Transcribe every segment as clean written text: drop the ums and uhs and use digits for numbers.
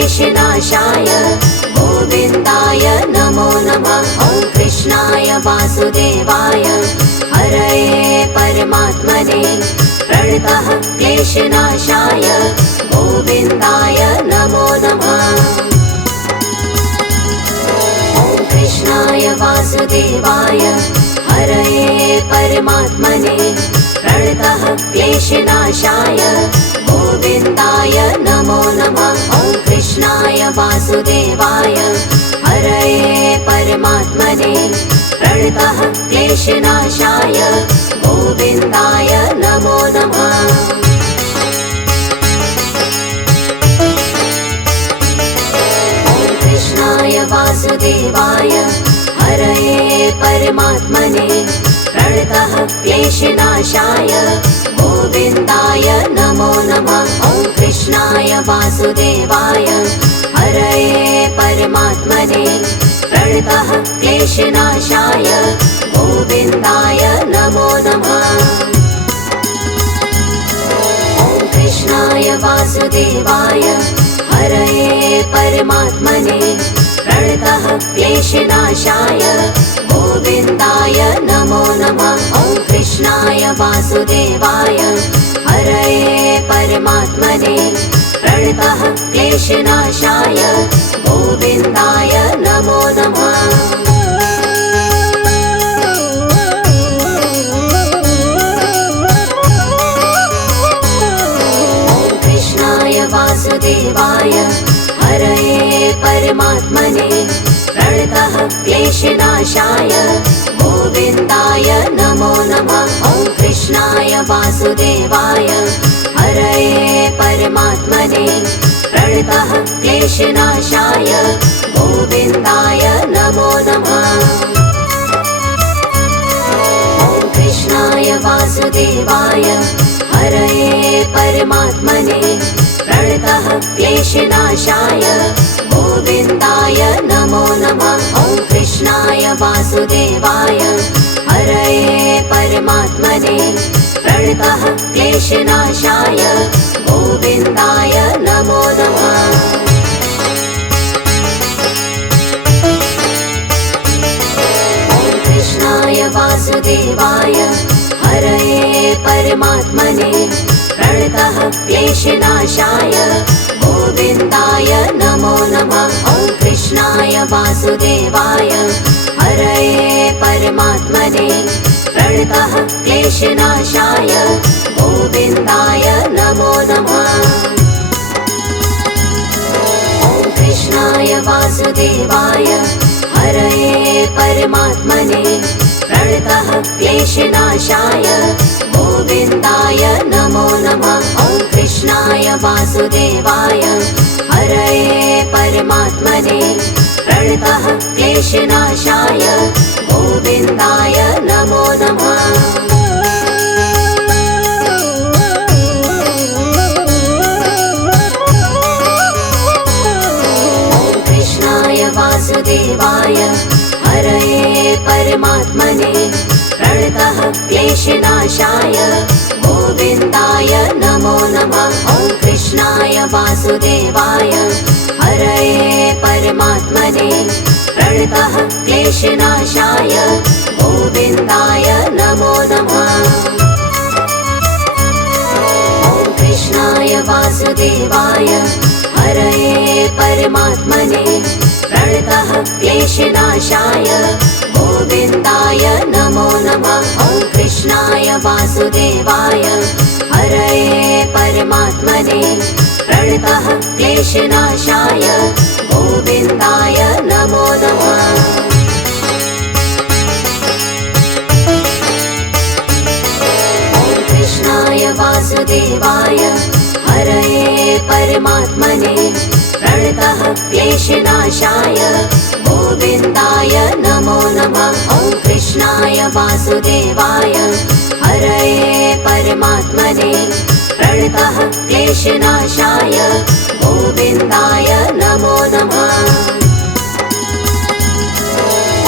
क्लेशनाशाय गोविन्दाय नमो नमः। ॐ कृष्णाय वासुदेवाय हरये परमात्मने प्रणतः क्लेशनाशाय गोविन्दाय नमो नमः। ॐ कृष्णाय वासुदेवाय हरये परमात्मने प्रणतः क्लेशनाशाय गोविन्दाय नमो नमः। ॐ कृष्णाय वासुदेवाय हरये परमात्मने प्रणतः क्लेशनाशाय गोविन्दाय नमो नमः। ॐ कृष्णाय वासुदेवाय हरये परमात्मने प्रणतः क्लेशनाशाय गोविन्दाय नमो नमः। ॐ कृष्णाय वासुदेवाय हरये परमात्मने प्रणतः क्लेशनाशाय गोविन्दाय नमो नमः। ॐ कृष्णाय वासुदेवाय हरये परमात्मने प्रणतः क्लेशनाशाय गोविन्दाय नमो नमः। ॐ कृष्णाय वासुदेवाय हरये परमात्मने प्रणतः क्लेशनाशाय गोविन्दाय नमो नमः। ॐ कृष्णाय वासुदेवाय हरये परमात्मने प्रणतः क्लेशनाशाय गोविन्दाय नमो नमः। ॐ कृष्णाय वासुदेवाय हरये परमात्मने प्रणतः क्लेशनाशाय गोविन्दाय नमो नमः। ॐ कृष्णाय वासुदेवाय हरये परमात्मने प्रणतः क्लेशनाशाय गोविन्दाय नमो नमः। ॐ कृष्णाय वासुदेवाय हरये परमात्मने प्रणतः क्लेशनाशाय गोविन्दाय नमो नमः। ॐ कृष्णाय वासुदेवाय हरये परमात्मने प्रणतः क्लेशनाशाय गोविन्दाय नमो नमः। ॐ कृष्णाय वासुदेवाय हरये परमात्मने प्रणतः क्लेशनाशाय गोविन्दाय नमो नमः। ॐ कृष्णाय वासुदेवाय हरये परमात्मने प्रणतः क्लेशनाशाय गोविन्दाय नमो नमः। ॐ कृष्णाय वासुदेवाय हरये परमात्मने प्रणतः क्लेशनाशाय गोविन्दाय नमो नमः। ॐ कृष्णाय वासुदेवाय हरये परमात्मने प्रणतः क्लेशनाशाय गोविन्दाय नमो नमः। ॐ कृष्णाय वासुदेवाय हरये परमात्मने प्रणतः क्लेशनाशाय गोविन्दाय नमो नमः। ॐ कृष्णाय वासुदेवाय हरये परमात्मने प्रणतः क्लेशनाशाय गोविन्दाय नमो नमः। ॐ कृष्णाय वासुदेवाय हरये परमात्मने प्रणतः क्लेशनाशाय गोविन्दाय नमो नमः। ॐ कृष्णाय वासुदेवाय हरये परमात्मने प्रणतः क्लेशनाशाय गोविन्दाय नमो नमः। ॐ कृष्णाय वासुदेवाय हरये परमात्मने प्रणतः क्लेशनाशाय गोविन्दाय नमो नमः।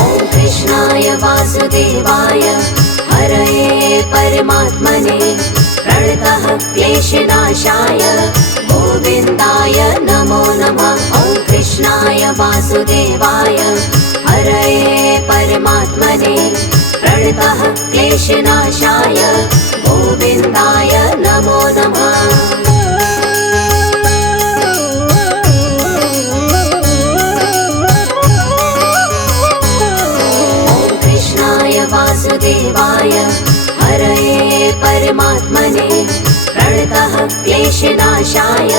ॐ कृष्णाय वासुदेवाय हरये परमात्मने प्रणतः क्लेशनाशाय गोविन्दाय नमो नमः। वासुदेवाय हरये परमात्मने प्रणतः क्लेशनाशाय गोविन्दाय नमो नमः। वासुदेवाय हरये परमात्मने प्रणतः क्लेशनाशाय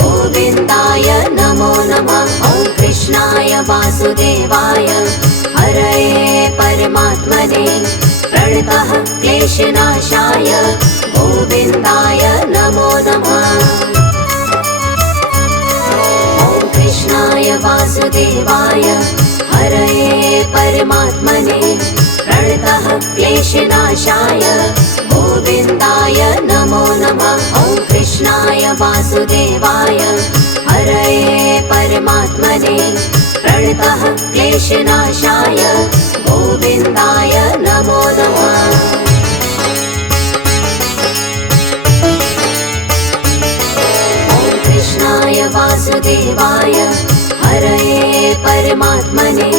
गोविन्दाय नमो नमः। ॐ कृष्णाय वासुदेवाय हरये परमात्मने प्रणतः क्लेशनाशाय गोविन्दाय नमो नमः। ॐ कृष्णाय वासुदेवाय हरये परमात्मने प्रणतः क्लेशनाशाय गोविन्दाय नमो नमः। ॐ कृष्णाय वासुदेवाय हरये परमात्मने प्रणतः क्लेशनाशाय गोविन्दाय नमो नमः। ॐ कृष्णाय वासुदेवाय हरये परमात्मने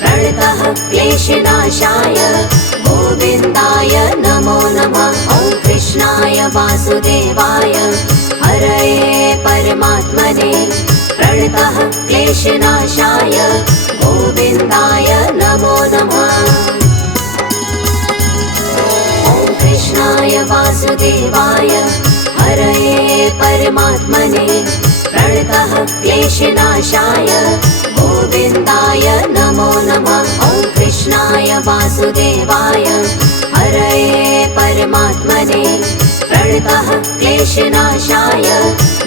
प्रणतः क्लेशनाशाय गोविन्दाय नमो नमः। ॐ कृष्णाय वासुदेवाय हरये परमात्मने प्रणतः क्लेशनाशाय गोविन्दाय नमो नमः। ॐ कृष्णाय वासुदेवाय हरये परमात्मने प्रणतः क्लेशनाशाय गोविन्दाय नमो नमः। ॐ कृष्णाय वासुदेवाय हरये परमात्मने प्रणतः क्लेशनाशाय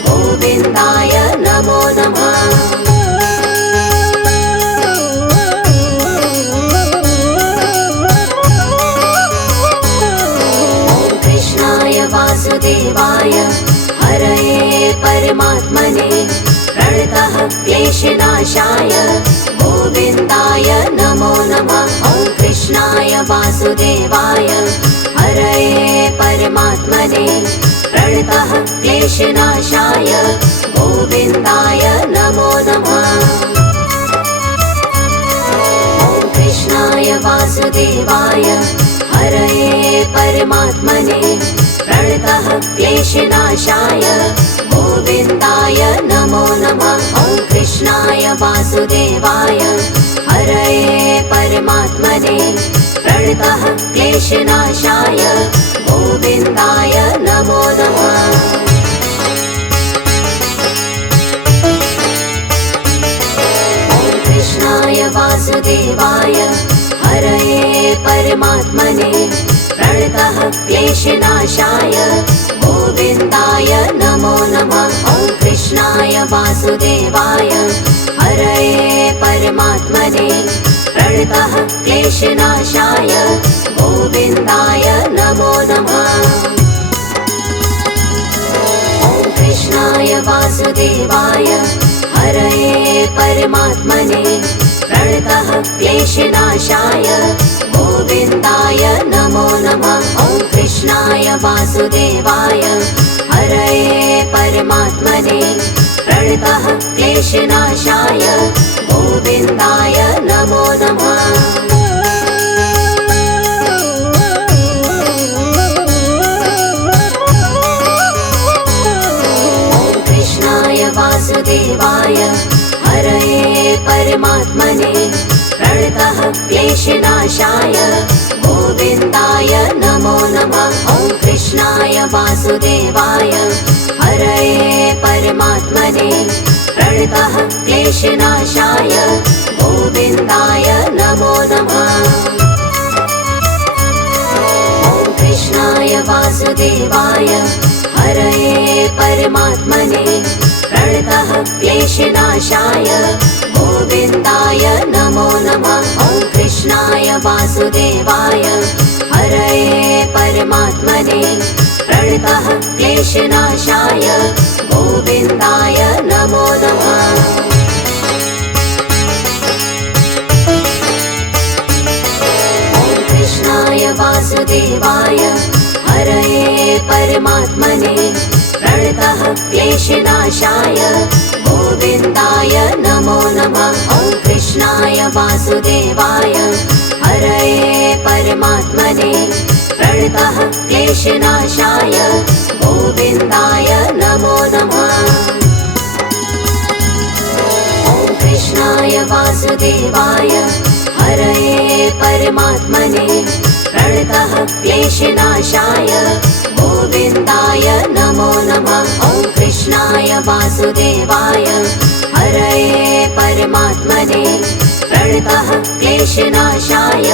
गोविन्दाय नमो नमः। ॐ कृष्णाय वासुदेवाय हरये परमात्मने प्रणतः क्लेशनाशाय गोविन्दाय नमो नमः। ॐ कृष्णाय वासुदेवाय हरये परमात्मने प्रणतः क्लेशनाशाय गोविन्दाय नमो नमः। ॐ कृष्णाय वासुदेवाय हरये परमात्मने प्रणतः क्लेशनाशाय गोविन्दाय नमो नमः। ॐ कृष्णाय वासुदेवाय हरये परमात्मने प्रणतः क्लेशनाशाय गोविन्दाय नमो नमः। ॐ कृष्णाय वासुदेवाय हरये परमात्मने प्रणतः क्लेशनाशाय गोविन्दाय नमो नमः। ॐ कृष्णाय वासुदेवाय हरये परमात्मने प्रणतः क्लेशनाशाय गोविन्दाय नमो नमः। ॐ कृष्णाय वासुदेवाय हरये परमात्मने प्रणतः क्लेशनाशाय गोविन्दाय नमो नमः। ॐ कृष्णाय वासुदेवाय हरये परमात्मने प्रणतः क्लेशनाशाय गोविन्दाय नमो नमः। ॐ कृष्णाय वासुदेवाय हरये परमात्मने प्रणतः क्लेशनाशाय गोविन्दाय नमो नमः। ॐ कृष्णाय वासुदेवाय हरये परमात्मने प्रणतः क्लेशनाशाय गोविन्दाय नमो नमः। ॐ कृष्णाय वासुदेवाय हरये परमात्मने प्रणतः क्लेशनाशाय गोविन्दाय नमो नमः। ॐ कृष्णाय वासुदेवाय हरये परमात्मने प्रणतः क्लेशनाशाय गोविन्दाय नमो नमः। ॐ कृष्णाय वासुदेवाय हरये परमात्मने प्रणतः क्लेशनाशाय गोविन्दाय नमो नमः। ॐ वासुदेवाय हरये परमात्मने प्रणतः क्लेशनाशाय गोविन्दाय नमो नमः। ॐ कृष्णाय वासुदेवाय हरये परमात्मने प्रणतः क्लेशनाशाय गोविन्दाय नमो नमः। ॐ कृष्णाय वासुदेवाय हरये परमात्मने प्रणतः क्लेशनाशाय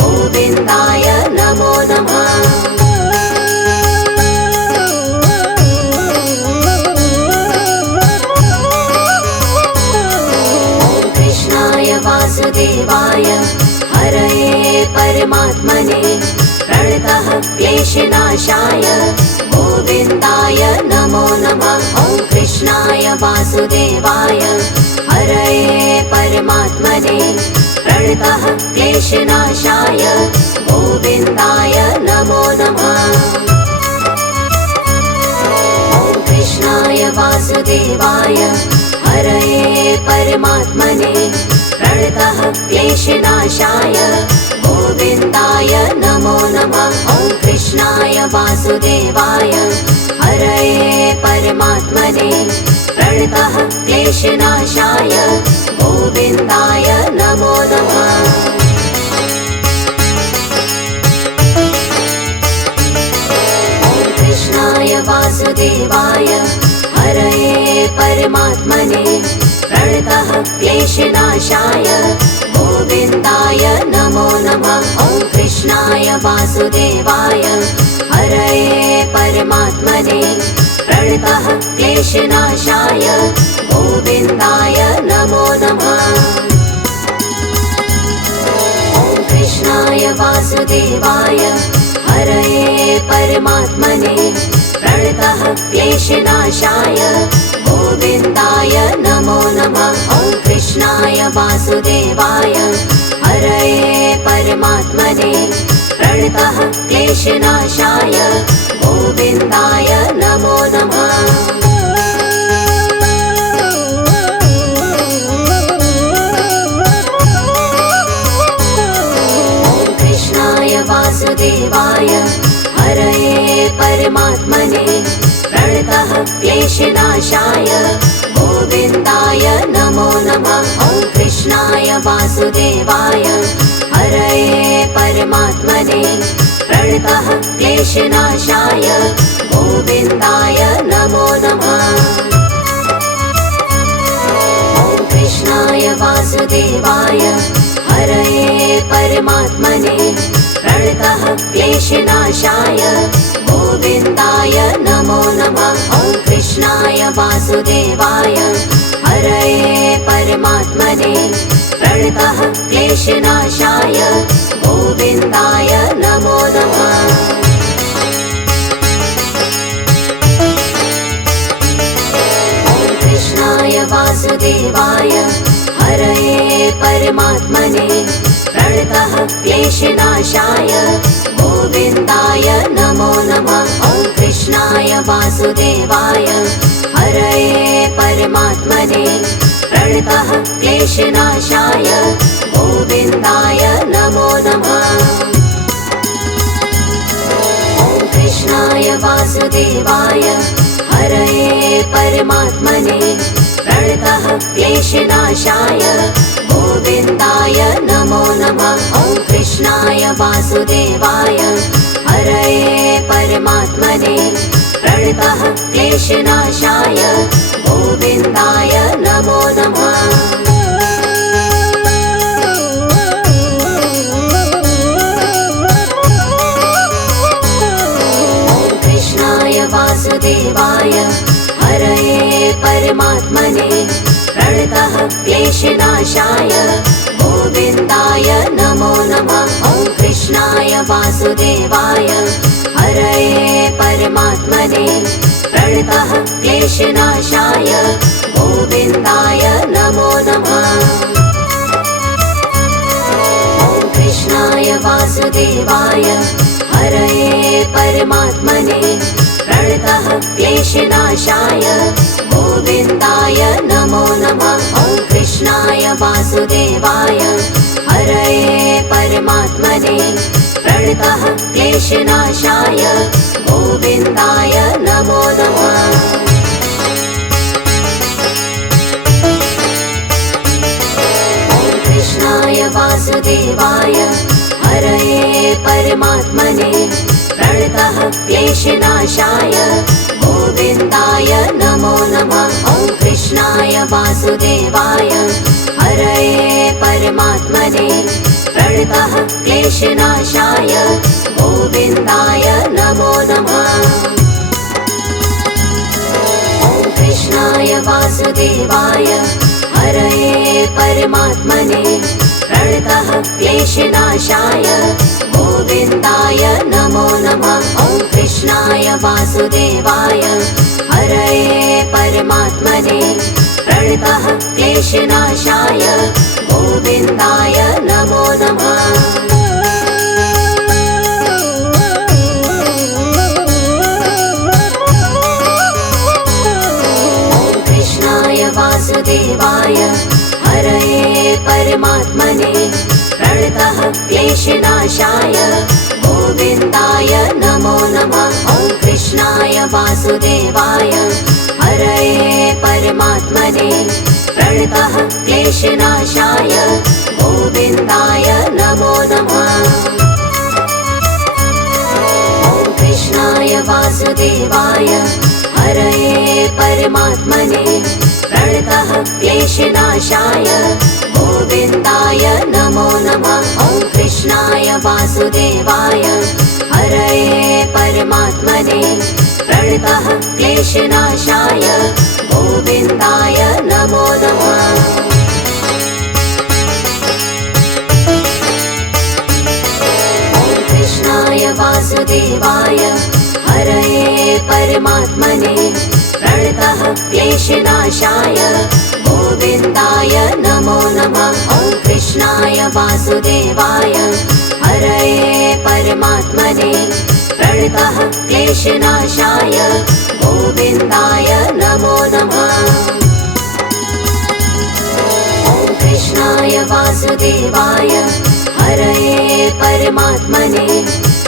गोविन्दाय नमो नमः। ॐ कृष्णाय वासुदेवाय हरये परमात्मने प्रणतः क्लेशनाशाय गोविन्दाय नमो नमः। ॐ कृष्णाय वासुदेवाय हरये परमात्मने प्रणतः क्लेशनाशाय गोविन्दाय नमो नमः। ॐ कृष्णाय वासुदेवाय हरये परमात्मने प्रणतः क्लेशनाशाय गोविन्दाय नमो नमः। ॐ कृष्णाय वासुदेवाय हरये परमात्मने प्रणतः क्लेशनाशाय गोविन्दाय नमो नमः। ॐ कृष्णाय वासुदेवाय हरये परमात्मने प्रणतः क्लेशनाशाय गोविन्दाय नमो नमः। ॐ कृष्णाय वासुदेवाय हरये परमात्मने प्रणतः क्लेशनाशाय गोविन्दाय नमो नमः। ॐ कृष्णाय वासुदेवाय हरये परमात्मने प्रणतः क्लेशनाशाय गोविन्दाय नमो नमः। ॐ कृष्णाय वासुदेवाय हरये परमात्मने प्रणतः क्लेशनाशाय गोविन्दाय नमो नमः। ॐ कृष्णाय वासुदेवाय हरये परमात्मने प्रणतः क्लेशनाशाय गोविन्दाय नमो नमः। ॐ कृष्णाय वासुदेवाय हरये परमात्मने प्रणतः क्लेशनाशाय गोविन्दाय नमो नमः। ॐ कृष्णाय वासुदेवाय हरये परमात्मने प्रणतः क्लेशनाशाय गोविन्दाय नमो नमः। ॐ कृष्णाय वासुदेवाय हरये परमात्मने प्रणतः क्लेशनाशाय गोविन्दाय नमो नमः। ॐ कृष्णाय वासुदेवाय हरये परमात्मने प्रणतः क्लेशनाशाय गोविन्दाय नमो नमः। ॐ कृष्णाय वासुदेवाय हरये परमात्मने प्रणतः क्लेशनाशाय गोविन्दाय नमो नमः। ॐ कृष्णाय वासुदेवाय हरये परमात्मने प्रणतः क्लेशनाशाय गोविन्दाय नमो नमः। ॐ कृष्णाय वासुदेवाय हरये परमात्मने प्रणतः क्लेशनाशाय गोविन्दाय नमो नमः। ॐ कृष्णाय वासुदेवाय हरये परमात्मने प्रणतः क्लेशनाशाय गोविन्दाय नमो नमः। ॐ कृष्णाय वासुदेवाय हरये परमात्मने प्रणतः क्लेशनाशाय गोविन्दाय नमो नमः। ॐ कृष्णाय वासुदेवाय हरये परमात्मने प्रणतः क्लेशनाशाय गोविन्दाय नमो नमः। ॐ कृष्णाय वासुदेवाय वासुदेवाय हरये परमात्मने प्रणतः क्लेशनाशाय गोविन्दाय नमो नमः। कृष्णाय वासुदेवाय हरये परमात्मने प्रणतः क्लेशनाशाय गोविन्दाय नमो नमः। ॐ कृष्णाय वासुदेवाय हरये परमात्मने प्रणतः क्लेशनाशाय गोविन्दाय नमो नमः। ॐ कृष्णाय वासुदेवाय हरये परमात्मने प्रणतः क्लेशनाशाय गोविन्दाय नमो नमः। ॐ कृष्णाय वासुदेवाय हरये परमात्मने प्रणतः क्लेशनाशाय गोविन्दाय नमो नमः। वासुदेवाय हरये परमात्मने प्रणतः क्लेशनाशाय गोविन्दाय नमो नमः। ॐ कृष्णाय वासुदेवाय हरये परमात्मने प्रणतः क्लेशनाशाय गोविन्दाय नमो नमः। ॐ कृष्णाय वासुदेवाय हरये परमात्मने प्रणतः क्लेशनाशाय गोविन्दाय नमो नमः। ॐ कृष्णाय वासुदेवाय हरये परमात्मने प्रणतः क्लेशनाशाय गोविन्दाय नमो नमः। ॐ कृष्णाय वासुदेवाय हरये परमात्मने प्रणतः क्लेशनाशाय गोविन्दाय नमो नमः। ॐ कृष्णाय वासुदेवाय हरये परमात्मने प्रणतः क्लेशनाशाय गोविन्दाय नमो नमः। ॐ कृष्णाय वासुदेवाय हरये परमात्मने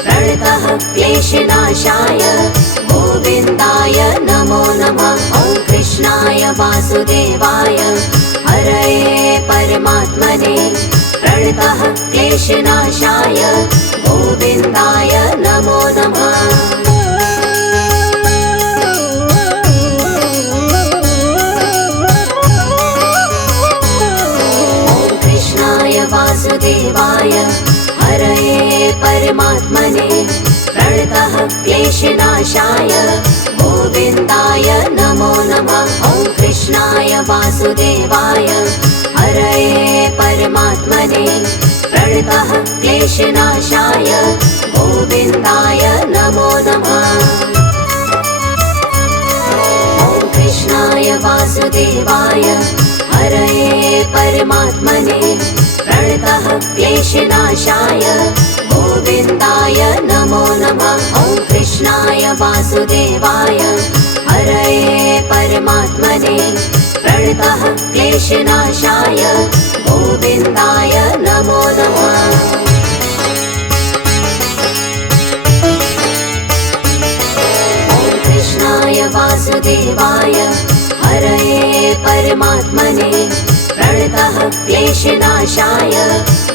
प्रणतः क्लेशनाशाय गोविन्दाय नमो नमः। ॐ कृष्णाय वासुदेवाय हरये परमात्मने प्रणतः क्लेशनाशाय गोविन्दाय नमो नमः। ॐ कृष्णाय वासुदेवाय हरये परमात्मने प्रणतः क्लेशनाशाय गोविन्दाय नमो नमः। ॐ कृष्णाय वासुदेवाय हरये परमात्मने प्रणतः क्लेशनाशाय गोविन्दाय नमो नमः। ॐ कृष्णाय वासुदेवाय हरये परमात्मने प्रणतः क्लेशनाशाय गोविन्दाय नमो नमः। ॐ कृष्णाय वासुदेवाय हरये परमात्मने प्रणतः क्लेशनाशाय गोविन्दाय नमो नमः। ॐ कृष्णाय वासुदेवाय हरये परमात्मने प्रणतः क्लेशनाशाय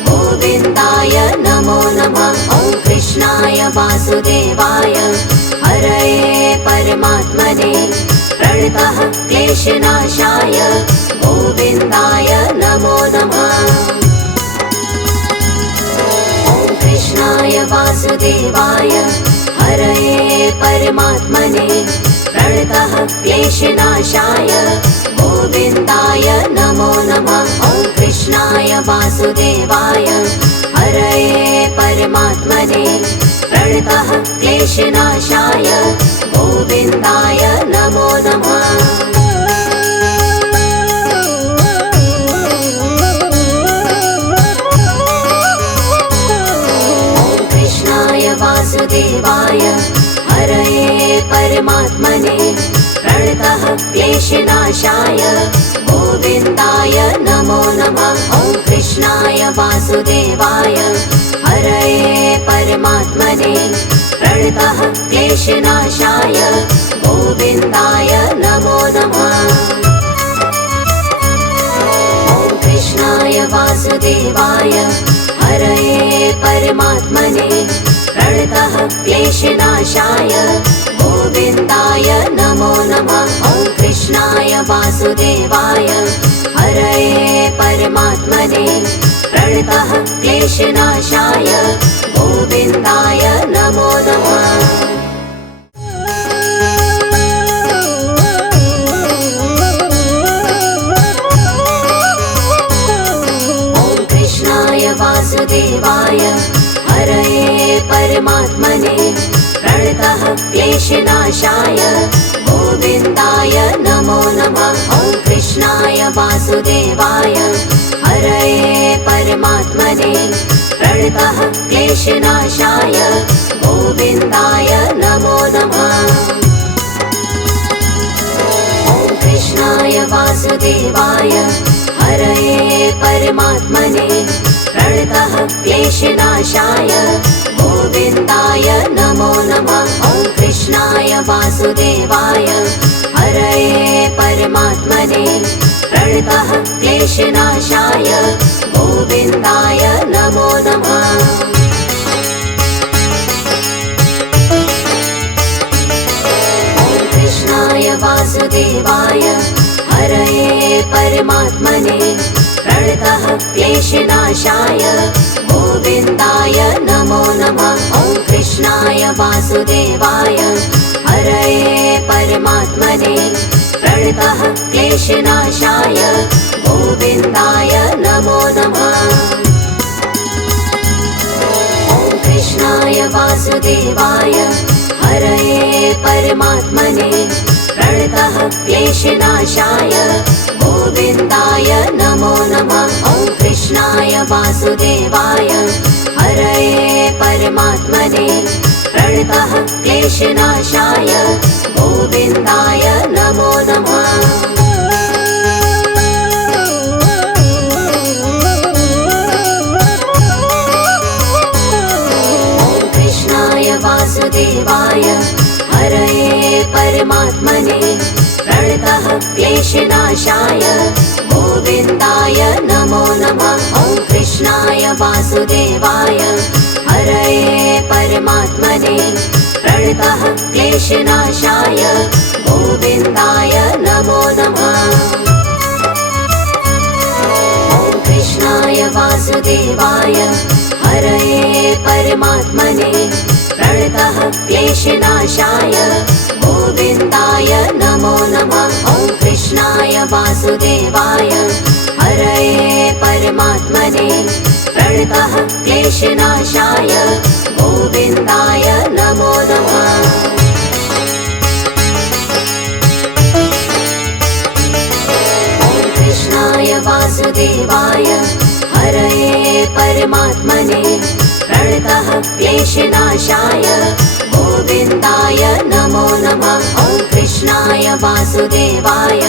गोविन्दाय नमो नमः। ॐ कृष्णाय वासुदेवाय हरये परमात्मने प्रणतः क्लेशनाशाय गोविन्दाय नमो नमः। ॐ कृष्णाय वासुदेवाय हरये परमात्मने प्रणतः क्लेशनाशाय गोविन्दाय नमो नमः। ॐ कृष्णाय वासुदेवाय हरये परमात्मने प्रणतः क्लेशनाशाय गोविन्दाय नमो नमः। ॐ कृष्णाय वासुदेवाय हरये परमात्मने प्रणतः क्लेशनाशाय गोविन्दाय नमो नमः। ॐ कृष्णाय वासुदेवाय हरये परमात्मने प्रणतः क्लेशनाशाय गोविन्दाय नमो नमः। ॐ कृष्णाय वासुदेवाय हरये परमात्मने प्रणतः क्लेशनाशाय गोविन्दाय नमो नमः। ॐ कृष्णाय वासुदेवाय हरये परमात्मने प्रणतः क्लेशनाशाय गोविन्दाय नमो नमः। ॐ कृष्णाय वासुदेवाय हरये परमात्मने प्रणतः क्लेशनाशाय गोविन्दाय नमो नमः। ॐ कृष्णाय वासुदेवाय हरये परमात्मने प्रणतः क्लेशनाशाय गोविन्दाय नमो नमः। ॐ कृष्णाय वासुदेवाय हरये परमात्मने प्रणतः क्लेशनाशाय गोविन्दाय नमो नमः। ॐ कृष्णाय वासुदेवाय हरये परमात्मने प्रणतः क्लेशनाशाय गोविन्दाय नमो नमः। ॐ कृष्णाय वासुदेवाय हरये परमात्मने प्रणतः क्लेशनाशाय गोविन्दाय नमो नमः। ॐ कृष्णाय वासुदेवाय हरये परमात्मने प्रणतः क्लेशनाशाय गोविन्दाय नमो नमः। ॐ कृष्णाय वासुदेवाय हरये परमात्मने प्रणतः क्लेशनाशाय गोविन्दाय नमो नमः। ॐ कृष्णाय वासुदेवाय हरये परमात्मने प्रणतः क्लेशनाशाय गोविन्दाय नमो नमः। ॐ कृष्णाय वासुदेवाय हरये परमात्मने प्रणतः क्लेशनाशाय गोविन्दाय नमो नमः। ॐ कृष्णाय वासुदेवाय हरये परमात्मने प्रणतः क्लेशनाशाय गोविन्दाय नमो नमः। ॐ कृष्णाय वासुदेवाय हरये परमात्मने प्रणतः क्लेशनाशाय गोविन्दाय नमो नमः। ॐ कृष्णाय वासुदेवाय हरये परमात्मने प्रणतः क्लेशनाशाय गोविन्दाय नमो नमः। ॐ कृष्णाय वासुदेवाय हरये परमात्मने प्रणतः क्लेशनाशाय गोविन्दाय नमो नमः। ॐ कृष्णाय वासुदेवाय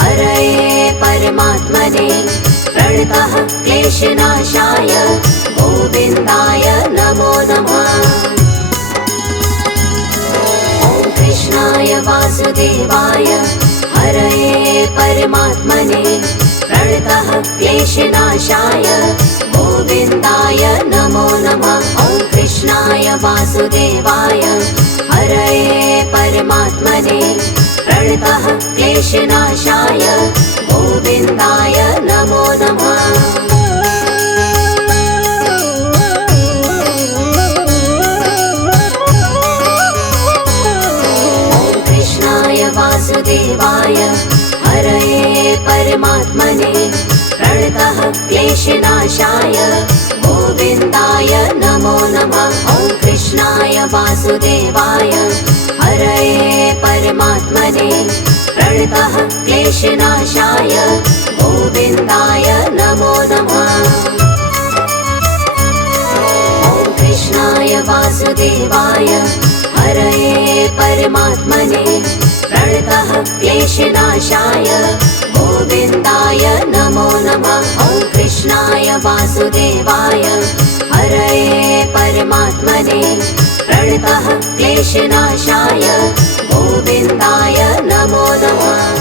हरये परमात्मने प्रणतः क्लेशनाशाय गोविन्दाय नमो नमः। ॐ कृष्णाय वासुदेवाय हरये परमात्मने प्रणतः क्लेशनाशाय गोविन्दाय नमो नमः। ॐ कृष्णाय वासुदेवाय हरये परमात्मने प्रणतः क्लेशनाशाय गोविन्दाय नमो नमः। ॐ कृष्णाय वासुदेवाय हरये परमात्मने प्रणतः क्लेशनाशाय गोविन्दाय नमो नमः। ॐ कृष्णाय वासुदेवाय हरये परमात्मने प्रणतः क्लेशनाशाय गोविन्दाय नमो नमः। ॐ कृष्णाय वासुदेवाय हरये परमात्मने प्रणतः क्लेशनाशाय गोविन्दाय नमो नमः। ॐ कृष्णाय कृष्णाय वासुदेवाय हरये परमात्मने प्रणतः क्लेशनाशाय गोविन्दाय नमो नमः।